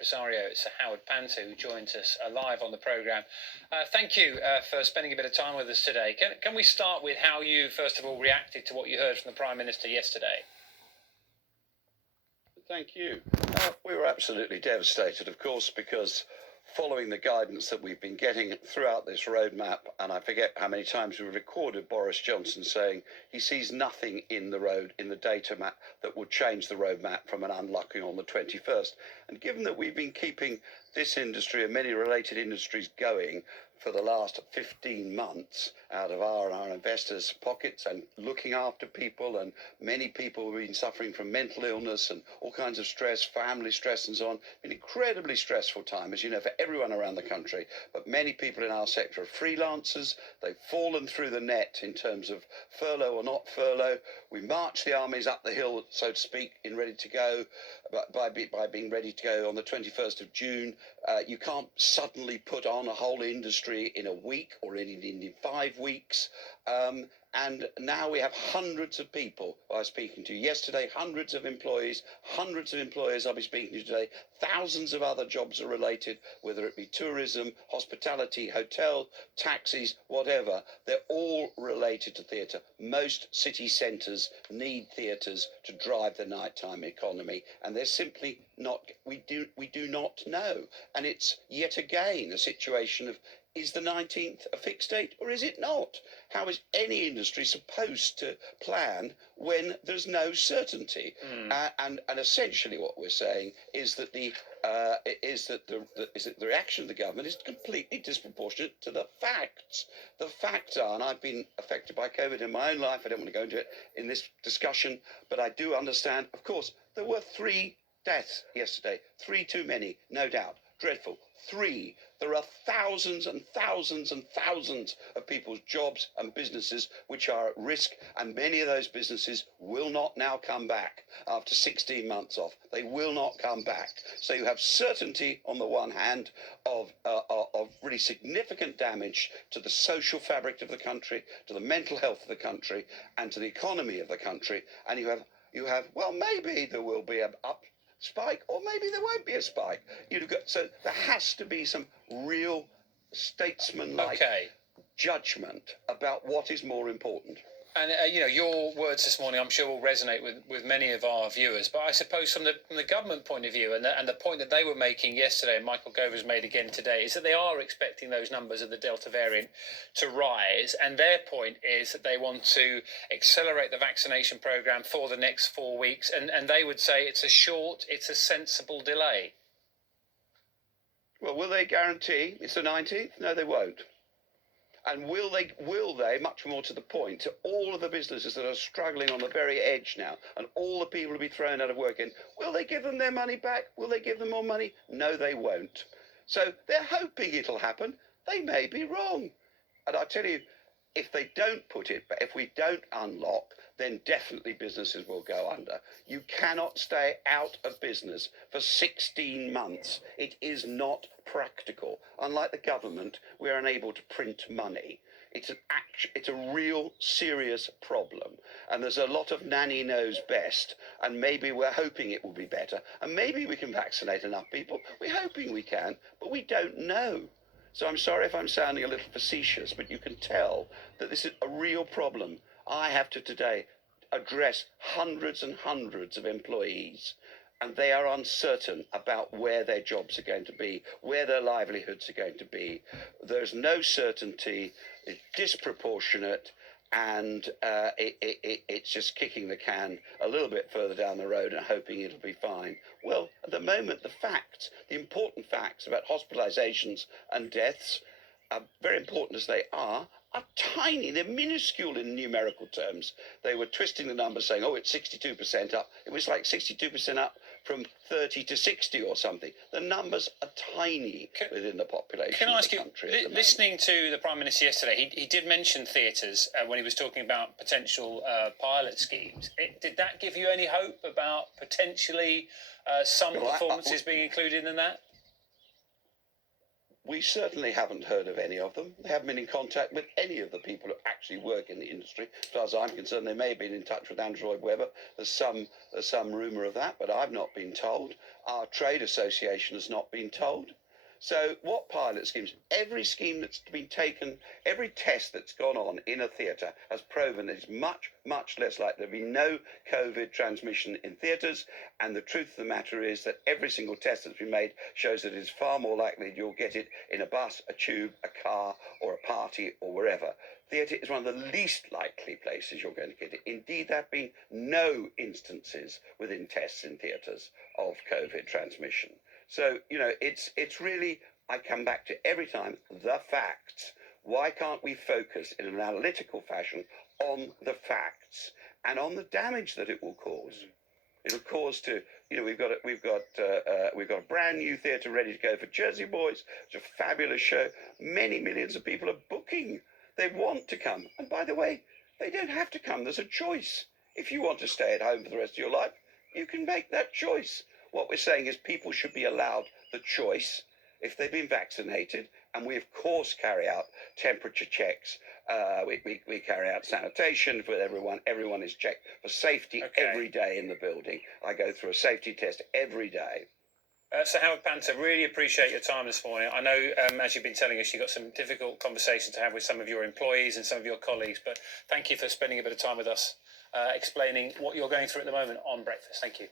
impresario. It's Howard Panter who joins us live on the programme. Thank you for spending a bit of time with us today. Can we start with how you, first of all, reacted to what you heard from the Prime Minister yesterday? Thank you. We were absolutely devastated, of course, because following the guidance that we've been getting throughout this roadmap, and I forget how many times we've recorded Boris Johnson saying he sees nothing in the data map that would change the roadmap from an unlocking on the 21st. And given that we've been keeping this industry and many related industries going for the last 15 months out of our investors' pockets and looking after people, and many people have been suffering from mental illness and all kinds of stress, family stress and so on. An incredibly stressful time, as you know, for everyone around the country. But many people in our sector are freelancers. They've fallen through the net in terms of furlough or not furlough. We march the armies up the hill, so to speak, in ready to go, by being ready to go on the 21st of June. You can't suddenly put on a whole industry in a week or in 5 weeks. And now we have hundreds of people I was speaking to yesterday, hundreds of employees, hundreds of employers I'll be speaking to today. Thousands of other jobs are related, whether it be tourism, hospitality, hotel, taxis, whatever. They're all related to theatre. Most city centres need theatres to drive the nighttime economy, and they're simply not. We do not know, and it's yet again a situation of, is the 19th a fixed date or is it not? How is any industry supposed to plan when there's no certainty? And essentially what we're saying is that the reaction of the government is completely disproportionate to the facts. The facts are, and I've been affected by COVID in my own life, I don't want to go into it in this discussion, but I do understand, of course, there were 3 deaths yesterday, 3 too many, no doubt, dreadful. 3. There are thousands and thousands and thousands of people's jobs and businesses which are at risk, and many of those businesses will not now come back after 16 months off. They will not come back. So you have certainty on the one hand of really significant damage to the social fabric of the country, to the mental health of the country, and to the economy of the country. And you have well, maybe there will be a spike, or maybe there won't be a spike. So there has to be some real statesman-like judgment about what is more important. And your words this morning, I'm sure, will resonate with many of our viewers. But I suppose from the government point of view, and the point that they were making yesterday, and Michael Gover's made again today, is that they are expecting those numbers of the Delta variant to rise. And their point is that they want to accelerate the vaccination programme for the next 4 weeks. And they would say it's a sensible delay. Well, will they guarantee it's the 19th? No, they won't. And will they, much more to the point, to all of the businesses that are struggling on the very edge now, and all the people will be thrown out of work in, will they give them their money back? Will they give them more money? No, they won't. So they're hoping it'll happen. They may be wrong. And I tell you, if they don't if we don't unlock, then definitely businesses will go under. You cannot stay out of business for 16 months. It is not practical. Unlike the government, we are unable to print money. It's a real serious problem. And there's a lot of nanny knows best. And maybe we're hoping it will be better. And maybe we can vaccinate enough people. We're hoping we can, but we don't know. So I'm sorry if I'm sounding a little facetious, but you can tell that this is a real problem. I have to today address hundreds and hundreds of employees, and they are uncertain about where their jobs are going to be, where their livelihoods are going to be. There's no certainty, it's disproportionate, and it's just kicking the can a little bit further down the road and hoping it'll be fine. Well, at the moment, the important facts about hospitalizations and deaths, very important as they are tiny. They're minuscule in numerical terms. They were twisting the numbers saying, oh, it's 62% up. It was like 62% up from 30 to 60 or something. The numbers are tiny within the population of the country. Can I ask you, listening to the Prime Minister yesterday, he did mention theatres when he was talking about potential pilot schemes. Did that give you any hope about potentially some performances being included in that? We certainly haven't heard of any of them. They haven't been in contact with any of the people who actually work in the industry. As far as I'm concerned, they may have been in touch with Andrew Lloyd Webber. There's some rumour of that, but I've not been told. Our trade association has not been told. So what pilot schemes? Every scheme that's been taken, every test that's gone on in a theatre has proven that it's much, much less likely there'll be no COVID transmission in theatres. And the truth of the matter is that every single test that's been made shows that it's far more likely you'll get it in a bus, a tube, a car, or a party, or wherever. Theatre is one of the least likely places you're going to get it. Indeed, there have been no instances within tests in theatres of COVID transmission. So, it's really, I come back to every time, the facts. Why can't we focus in an analytical fashion on the facts and on the damage that it will cause? It'll cause to, we've got a brand new theatre ready to go for Jersey Boys. It's a fabulous show. Many millions of people are booking. They want to come. And by the way, they don't have to come. There's a choice. If you want to stay at home for the rest of your life, you can make that choice. What we're saying is people should be allowed the choice if they've been vaccinated, and we of course carry out temperature checks. We carry out sanitation for everyone. Everyone is checked for safety every day in the building. I go through a safety test every day. So Howard Panter, really appreciate your time this morning. I know, as you've been telling us, you've got some difficult conversations to have with some of your employees and some of your colleagues, but thank you for spending a bit of time with us, explaining what you're going through at the moment on Breakfast. Thank you.